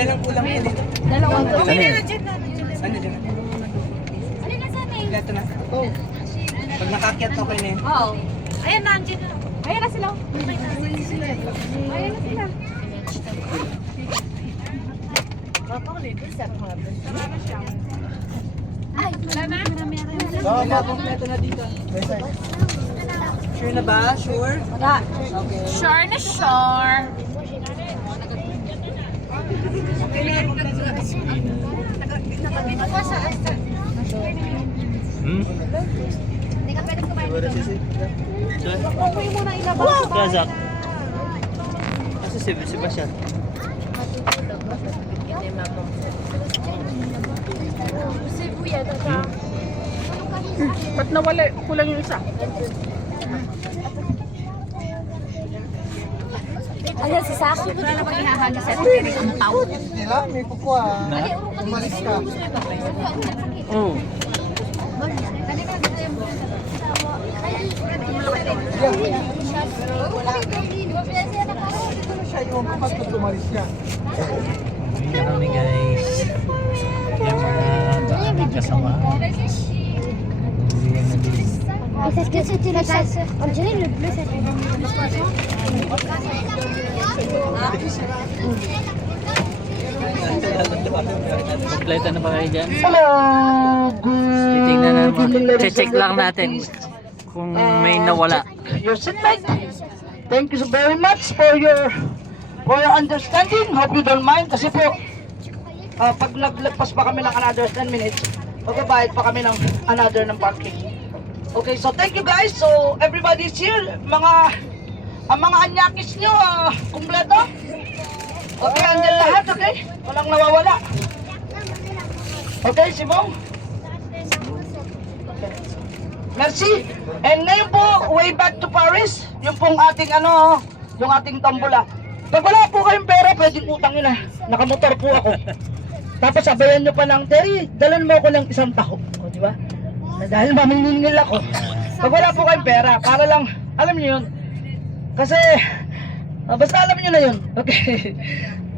Nilalang ulam yan eh. Dalawang to. Okay na, dyan na. Ano dyan na? Alin na sana eh? Ito na. Oh. Pag nakakyat okay na yun. Oo. Ayan na, andyan na. Ayan na sila. Ayan na sila. Ay, wala na? Oo, kompleto na dito. Sure na ba? Sure? Wala. Okay. Sure na sure. Hindi ka pwede kumain dito. Huwag mo muna ilabas. Kazak. Kasi si Sebastian. Sibuya, tata. Ba't nawala? Kulang yung isa. Ayan, si Sako. Wala na bang ihahagis sa tikinig ang pau? Hindi lang, may kukuha. Umalis ka. Oo. Siya yung kapag tumalis ka. Uwi na kami guys. Yung mga kasama. Uwi na din. Est-ce que c'était le chasse? On dirait le bleu, ça fait Kompleto na ba kayo dyan? Hello! Titingnan na naman. Check lang natin kung may nawala. Your seatmate. Thank you so very much for your understanding. Hope you don't mind kasi po pag naglagpas pa kami ng another 10 minutes, magbabayad pa kami ng another ng parking. Okay, so thank you guys. So everybody's here. Ang mga anyakis nyo, kumpleto. Okay, andyan lahat, okay? Walang nawawala. Okay, Simong? Merci. And ngayon po, way back to Paris, yung pong ating yung ating tombola. Pag wala po kayong pera, pwedeng utangin na. Nakamotor po ako. Tapos sabayan nyo pa ng, Terry, dalan mo ako ng isang taho. O, di ba? Dahil maminingil ako. Pag wala po kayong pera, para lang, alam nyo yun. Kasi, basta alam nyo na yun. Okay.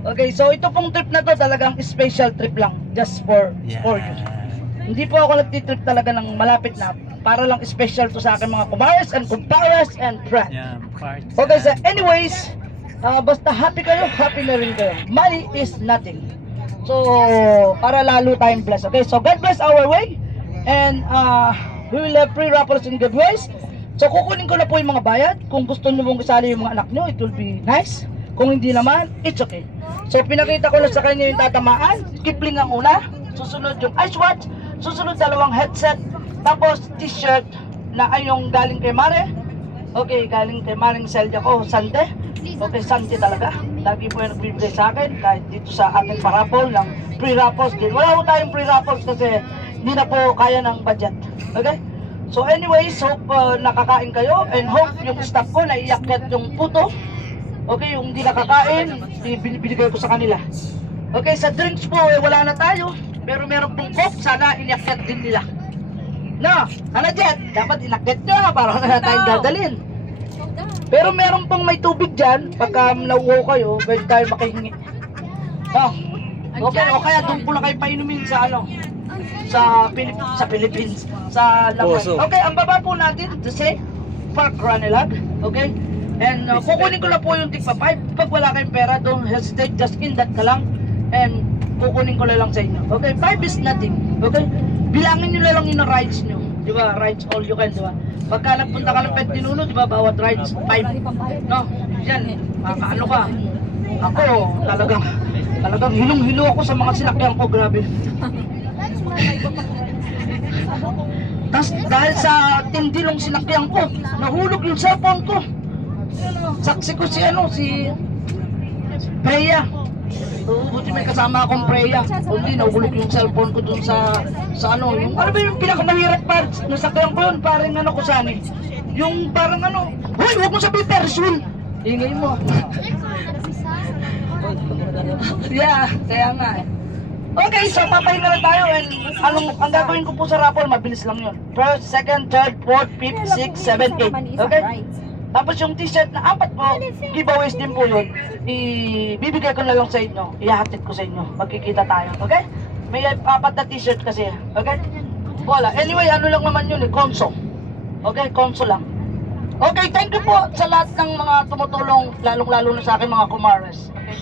Okay, so ito pong trip na to talagang special trip lang. Just for you. Hindi po ako nagtitrip talaga ng malapit na. Para lang special to sa akin mga kumares and kumpares and friends. Yeah, parts. Okay, so anyways, basta happy kayo, happy na rin kayo. Money is nothing. So, para lalo tayong blessed. Okay, so God bless our way. And we will have free raffles in good ways. So, kukunin ko na po yung mga bayad. Kung gusto nyo mong isali yung mga anak nyo, it will be nice. Kung hindi naman, it's okay. So, pinakita ko na sa kanya yung tatamaan. Kipling ang una. Susunod yung ice watch. Susunod dalawang headset. Tapos t-shirt na ay yung galing kay Mare. Okay, galing kay Maring Celia ko, Sante. Okay, Sante talaga. Lagi po yung nagbibigay sa akin. Kahit dito sa ating parapol ng pre-raffles din. Wala po tayong pre-raffles kasi hindi na po kaya ng budget. Okay? So anyways, hope nakakain kayo. And hope yung staff ko naiyakyat yung puto. Okay, yung hindi nakakain, binibigay ko sa kanila. Okay, sa drinks po, wala na tayo. Pero meron pong coke, sana inakyat din nila. No, ano Jet? Dapat inakyat nyo para na tayong dadalhin. Pero meron pong may tubig dyan, pagka nauuhaw kayo, pwede tayo makihingi. No, okay, o kaya doon po na kayo painumin sa sa Philippines, sa Laman. Poso. Okay, ang baba po natin, say, Park Ranilag, okay? And kukunin ko na po yung tigpa 5. Pag wala kayong pera, don't hesitate, just in that ka lang. And kukunin ko na lang sa inyo. Okay, 5 is nothing. Okay? Bilangin nyo na lang yung rides nyo. Di ba? Rides all you can, di ba? Pagka nagpunta ka ng Petinuno, di ba? Bawat rides, 5. No? Yan, makakaano ka. Ako, talagang hilong-hilo ako sa mga sinakyan ko, grabe. Tapos dahil sa tindilong sinakyan ko, nahulog yung cellphone ko. Saksi ko si Preya. Buti may kasama akong Preya. Hindi nahulog yung cellphone ko dun sa yung ano ba yung pinakamahirap parts na sakyan ko yun, parang ko saan yung parang hoy, huwag mo sabihin person, ingay mo. Yeah, kaya nga Okay, so papahinga na tayo and ang gagawin ko po sa raffle, mabilis lang yun. First, second, third, fourth, fifth, sixth, seventh, eighth. Okay? Tapos yung t-shirt na 4 po, giveaways din po yun. Ibibigay ko na lang sa inyo. Ihahatid ko sa inyo. Magkikita tayo. Okay? May 4 na t-shirt kasi. Okay? Wala. Anyway, ano lang naman yun eh. Konso. Okay? Konso lang. Okay, thank you po sa lahat ng mga tumutulong, lalong-lalo na sa akin mga kumares. Okay?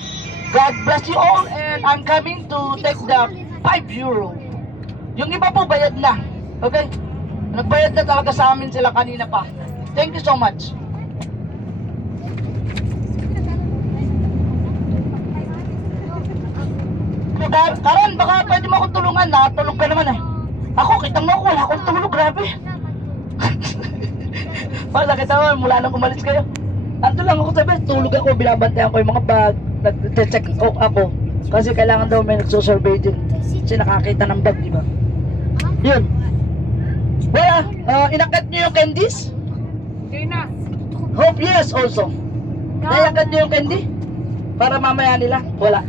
God bless you all and I'm coming to take the 5 euro. Yung iba po bayad na. Okay? Nagbayad na talaga sa amin sila kanina pa. Thank you so much. Karan, baka pwede mo akong tulungan. Nakatulog ka naman eh. Ako, kitang mo ako. Wala akong tulog. Grabe. Wala kita mo, mula nang umalis kayo. Ando lang ako sabi, tulog ako, binabantayan ko yung mga bag. Nag-check ako. Kasi kailangan daw may nagsusurvey din. Kasi nakakita ng bag, di ba? Yun. Wala, inakat niyo yung candies? Hindi na. Hope yes also. Naiakat niyo yung candy? Para mamaya nila? Wala.